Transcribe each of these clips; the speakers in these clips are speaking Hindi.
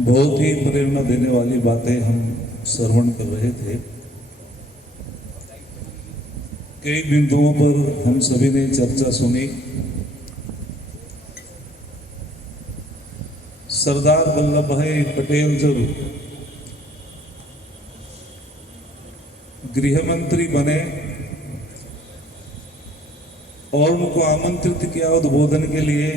बहुत ही प्रेरणा देने वाली बातें हम श्रवण कर रहे थे। कई बिंदुओं पर हम सभी ने चर्चा सुनी। सरदार वल्लभ भाई पटेल जब गृह मंत्री बने और उनको आमंत्रित किया उद्बोधन के लिए,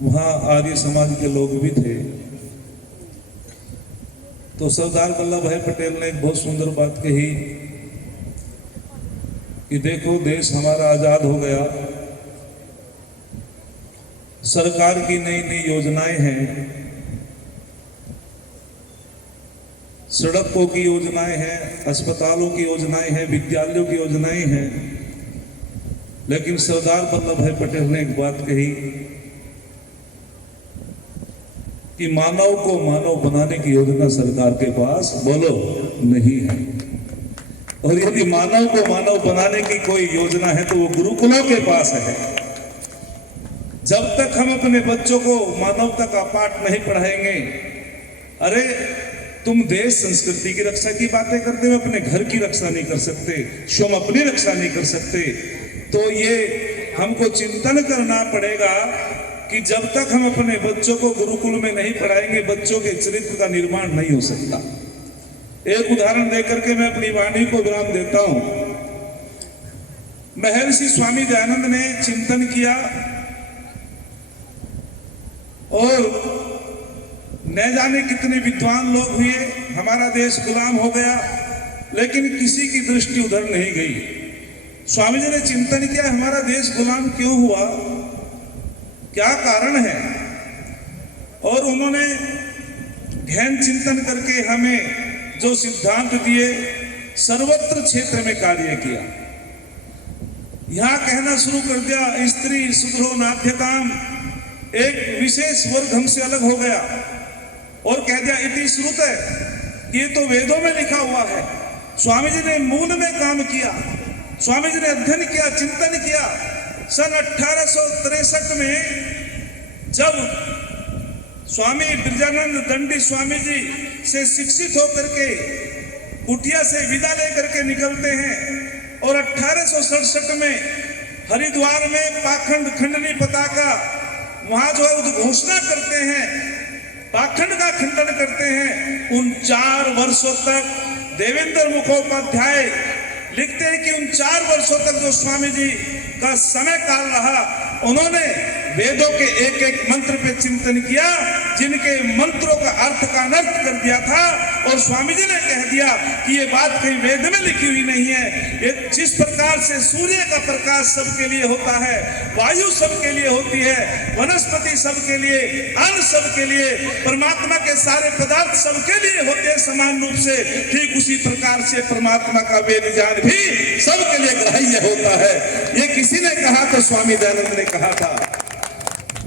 वहां आर्य समाज के लोग भी थे। तो सरदार वल्लभ भाई पटेल ने एक बहुत सुंदर बात कही कि देखो, देश हमारा आजाद हो गया, सरकार की नई नई योजनाएं हैं, सड़कों की योजनाएं हैं, अस्पतालों की योजनाएं हैं, विद्यालयों की योजनाएं हैं। लेकिन सरदार वल्लभ भाई पटेल ने एक बात कही कि मानव को मानव बनाने की योजना सरकार के पास बोलो नहीं है। और यदि मानव को मानव बनाने की कोई योजना है तो वो गुरुकुलों के पास है। जब तक हम अपने बच्चों को मानवता का पाठ नहीं पढ़ाएंगे, अरे तुम देश संस्कृति की रक्षा की बातें करते हो, अपने घर की रक्षा नहीं कर सकते, स्वयं अपनी रक्षा नहीं कर सकते। तो ये हमको चिंतन करना पड़ेगा कि जब तक हम अपने बच्चों को गुरुकुल में नहीं पढ़ाएंगे, बच्चों के चरित्र का निर्माण नहीं हो सकता। एक उदाहरण देकर के मैं अपनी वाणी को विराम देता हूं। महर्षि स्वामी दयानंद ने चिंतन किया और न जाने कितने विद्वान लोग हुए, हमारा देश गुलाम हो गया, लेकिन किसी की दृष्टि उधर नहीं गई। स्वामी जी ने चिंतन किया, हमारा देश गुलाम क्यों हुआ, क्या कारण है? और उन्होंने गहन चिंतन करके हमें जो सिद्धांत दिए, सर्वत्र क्षेत्र में कार्य किया। यहां कहना शुरू कर दिया, स्त्री सुधरो नाथ्यताम, एक विशेष वर्ग हमसे अलग हो गया और कह दिया इति श्रुत है, ये तो वेदों में लिखा हुआ है। स्वामी जी ने मूल में काम किया, स्वामी जी ने अध्ययन किया, चिंतन किया। सन 1863 में जब स्वामी ब्रजानंद दंडी स्वामी जी से शिक्षित होकर के कुटिया से विदा लेकर के निकलते हैं और 1867 में हरिद्वार में पाखंड खंडनी पताका वहां जो है उद्घोषणा करते हैं, पाखंड का खंडन करते हैं। उन 4 वर्षों तक देवेंद्र मुखोपाध्याय लिखते हैं कि उन 4 वर्षों तक जो स्वामी जी का समय काल रहा, उन्होंने वेदों के एक एक मंत्र पे चिंतन किया, जिनके मंत्रों का अर्थ का अनर्थ कर दिया था। और स्वामी जी ने कह दिया कि ये बात कहीं वेद में लिखी हुई नहीं है। ये जिस प्रकार से सूर्य का प्रकाश सबके लिए होता है, वायु सबके लिए होती है, वनस्पति सबके लिए, अन्न सबके लिए, परमात्मा के सारे पदार्थ सबके लिए होते हैं समान रूप से, ठीक उसी प्रकार से परमात्मा का वेद ज्ञान भी सबके लिए ग्राह्य होता है। ये किसी ने कहा तो स्वामी दयानंद ने कहा था।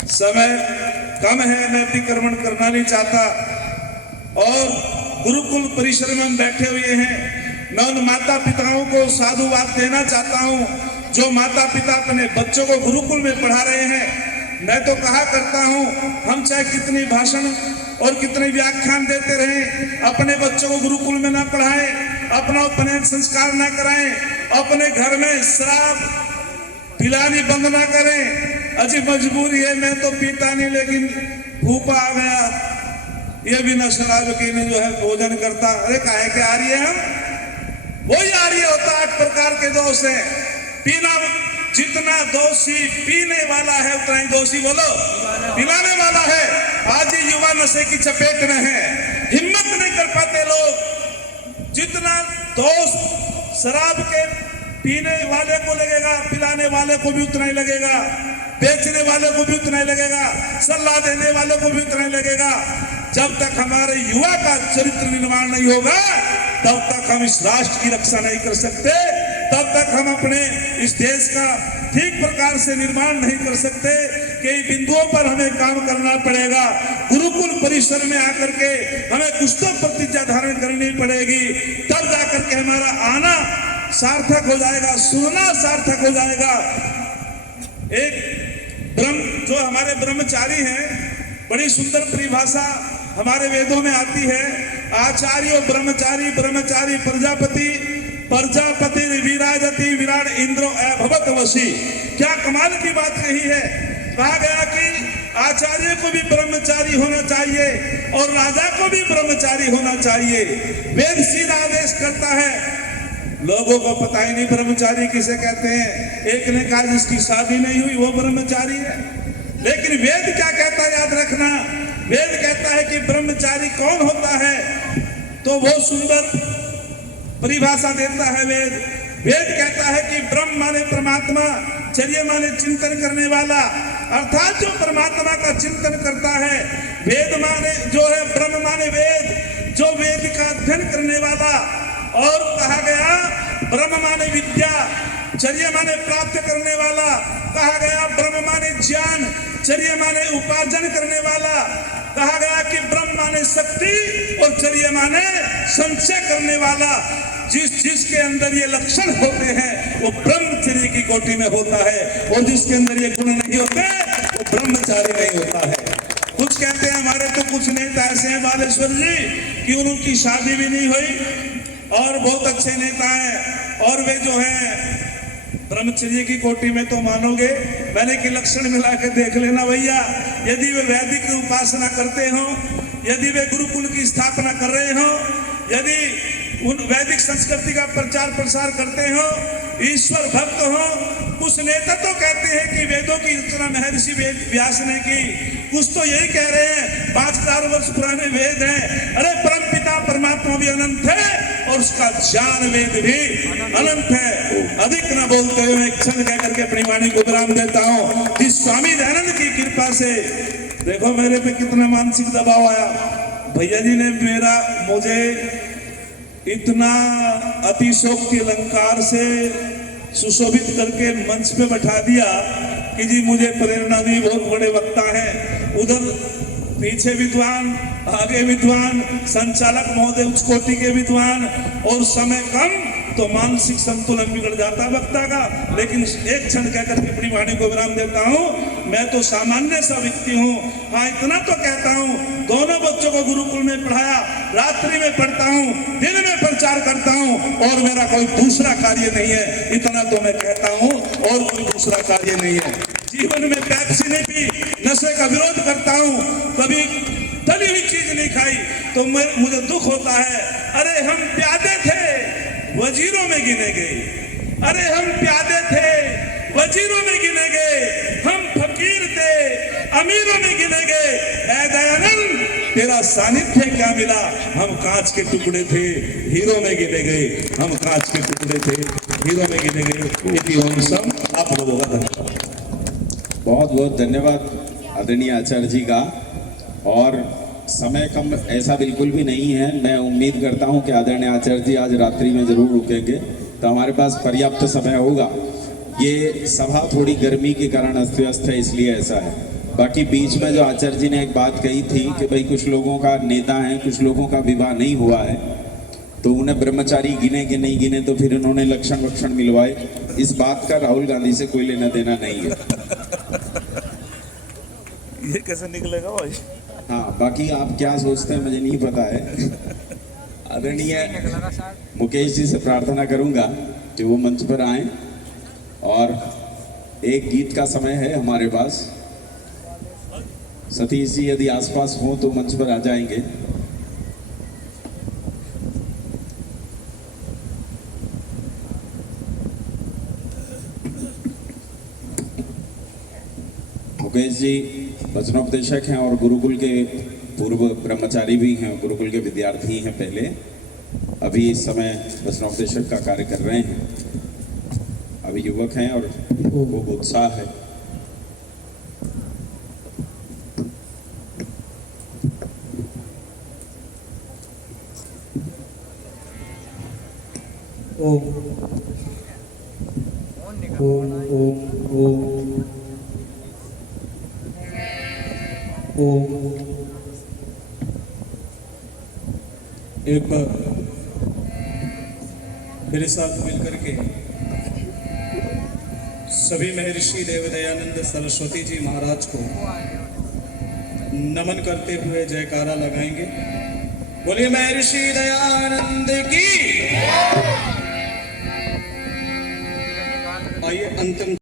समय कम है, मैं अतिक्रमण करना नहीं चाहता और गुरुकुल परिसर में हम बैठे हुए हैं। मैं उन माता पिताओं को साधुवाद देना चाहता हूं जो माता पिता अपने बच्चों को गुरुकुल में पढ़ा रहे हैं। मैं तो कहा करता हूं, हम चाहे कितनी भाषण और कितने व्याख्यान देते रहें, अपने बच्चों को गुरुकुल में ना पढ़ाएं, अपना उपनयन संस्कार ना कराएं, अपने घर में शराब पिलानी बंद ना करें। अजी मजबूरी है, मैं तो पीता नहीं, लेकिन फूफा आ गया, ये बिना शराब के नहीं जो है भोजन करता। अरे काहे के आ रही है? हम वही आ रही होता। 8 प्रकार के दोष है। पीना, जितना दोषी पीने वाला है उतना ही दोषी बोलो पिलाने वाला है। आज ये युवा नशे की चपेट में है, हिम्मत नहीं कर पाते लोग। जितना दोष शराब के पीने वाले को लगेगा, पिलाने वाले को भी उतना ही लगेगा, बेचने वाले को भी उतना ही लगेगा, सलाह देने वाले को भी उतना ही लगेगा। जब तक हमारे युवा का चरित्र निर्माण नहीं होगा, तब तक हम इस राष्ट्र की रक्षा नहीं कर सकते, तब तक हम अपने इस देश का ठीक प्रकार से निर्माण नहीं कर सकते। कई बिंदुओं पर हमें काम करना पड़ेगा। गुरुकुल परिसर में आकर के हमें कुछ तो प्रतिज्ञा धारण करनी पड़ेगी, तब जाकर के हमारा आना सार्थक हो जाएगा, सुनना सार्थक हो जाएगा। एक ब्रह्म जो हमारे ब्रह्मचारी हैं, बड़ी सुंदर परिभाषा हमारे वेदों में आती है। आचार्यो ब्रह्मचारी, ब्रह्मचारी प्रजापति, प्रजापति विराजति विराट इंद्रो अभवत वशी। क्या कमाल की बात कही है। कहा गया कि आचार्य को भी ब्रह्मचारी होना चाहिए और राजा को भी ब्रह्मचारी होना चाहिए। वेद सीधा आदेश करता है। लोगों को पता ही नहीं ब्रह्मचारी किसे कहते हैं। एक ने कहा जिसकी शादी नहीं हुई वो ब्रह्मचारी है, लेकिन वेद क्या कहता है याद रखना। वेद कहता है कि ब्रह्मचारी कौन होता है, तो वो सुंदर परिभाषा देता है वेद। वेद कहता है कि ब्रह्म माने परमात्मा, चर्य माने चिंतन करने वाला, अर्थात जो परमात्मा का चिंतन करता है। वेद माने जो है, ब्रह्म माने वेद, जो वेद का अध्ययन करने वाला। और कहा गया ब्रह्म माने विद्या, चर्य माने प्राप्त करने वाला। कहा गया ब्रह्म माने ज्ञान, चर्य माने उपार्जन करने वाला। कहा गया कि ब्रह्म माने शक्ति और चर्य माने संचय करने वाला। जिसके अंदर ये लक्षण होते हैं वो ब्रह्मचर्य की कोटि में होता है, और जिसके अंदर ये गुण नहीं होते वो ब्रह्मचारी नहीं होता है। कुछ कहते हैं हमारे तो कुछ नेता ऐसे हैं बालेश्वर जी कि उनकी शादी भी नहीं हुई और बहुत अच्छे नेता हैं, और वे जो है ब्रह्मचर्य की कोटि में तो मानोगे, मैंने कि लक्षण मिला के देख लेना भैया। यदि वे वैदिक उपासना करते हो, यदि वे गुरुकुल की स्थापना कर रहे हो, यदि उन वैदिक संस्कृति का प्रचार प्रसार करते हो, ईश्वर भक्त हो। कुछ नेता तो कहते हैं कि वेदों की रचना महर्षि व्यास ने की, कुछ तो यही कह रहे हैं 5000 वर्ष पुराने वेद हैं। अरे परम पिता परमात्मा भी अनंत है और उसका ज्ञान वेद भी अनंत है। अधिक न बोलते हुए एक क्षण कह करके अपनी वाणी को विराम देता हूँ। जिस स्वामी दयानंद की कृपा से देखो मेरे पे कितना मानसिक दबाव आया। भैया जी ने मुझे इतना अतिशोक्ति अलंकार से सुशोभित करके मंच पे बैठा दिया कि जी मुझे प्रेरणा दी। बहुत बड़े वक्ता हैं, उधर पीछे विद्वान, आगे विद्वान, संचालक महोदय उच्च कोटि के विद्वान, और समय कम तो मानसिक संतुलन बिगड़ जाता वक्ता का। लेकिन एक क्षण कहकर के अपनी वाणी को विराम देता हूँ। मैं तो सामान्य सा व्यक्ति हूँ। हाँ, इतना तो कहता हूँ, दोनों बच्चों को गुरुकुल में पढ़ाया, रात्रि में पढ़ता हूँ, दिन में प्रचार करता हूँ, और मेरा कोई दूसरा कार्य नहीं है। इतना तो मैं कहता हूँ, और कोई दूसरा कार्य नहीं है। जीवन में पैप्सी नहीं पी, नशे का विरोध करता हूँ, कभी तली हुई चीज नहीं खाई, तो मुझे दुख होता है। अरे हम प्यादे थे, वजीरों में गिने गए। अरे हम प्यादे थे, वजीरों में गिने गए। हम फकीर थे, अमीरों में गिने गए। ऐ दयानंद, तेरा सानिध्य क्या मिला? हम कांच के टुकड़े थे, हीरो में गिने गए। हम कांच के टुकड़े थे, हीरो में गिने गए। यदि हम सब आप लोगों का धन्यवाद। बहुत बहुत धन्यवाद आदरणीय आचार्य जी का। और समय कम ऐसा बिल्कुल भी नहीं है। मैं उम्मीद करता हूं कि आदरणीय आचार्य जी आज रात्रि में जरूर रुकेंगे, तो हमारे पास पर्याप्त समय होगा। ये सभा थोड़ी गर्मी के कारण अस्त व्यस्त है, इसलिए ऐसा है। बाकी बीच में जो आचार्य जी ने एक बात कही थी कि भाई कुछ लोगों का नेता है, कुछ लोगों का विवाह नहीं हुआ है, तो उन्हें ब्रह्मचारी गिने कि नहीं गिने, तो फिर उन्होंने लक्षण वक्षण मिलवाए। इस बात का राहुल गांधी से कोई लेना देना नहीं है। ये कैसे निकलेगा भाई? हाँ, बाकी आप क्या सोचते हैं मुझे नहीं पता है। आदरणीय मुकेश जी से प्रार्थना करूंगा कि वो मंच पर आए, और एक गीत का समय है हमारे पास। सतीश जी यदि आसपास हो तो मंच पर आ जाएंगे। मुकेश जी वचनोपदेशक हैं और गुरुकुल के पूर्व ब्रह्मचारी भी हैं, गुरुकुल के विद्यार्थी हैं पहले। अभी इस समय वचनोपदेशक का कार्य कर रहे हैं। अभी युवक हैं और खूब उत्साह है। ओम ओम ओम ओम ओम। एक बार मेरे साथ मिलकर के सभी महर्षि देवदयानंद सरस्वती जी महाराज को नमन करते हुए जयकारा लगाएंगे। बोलिए महर्षि दयानंद की। आइए अंतिम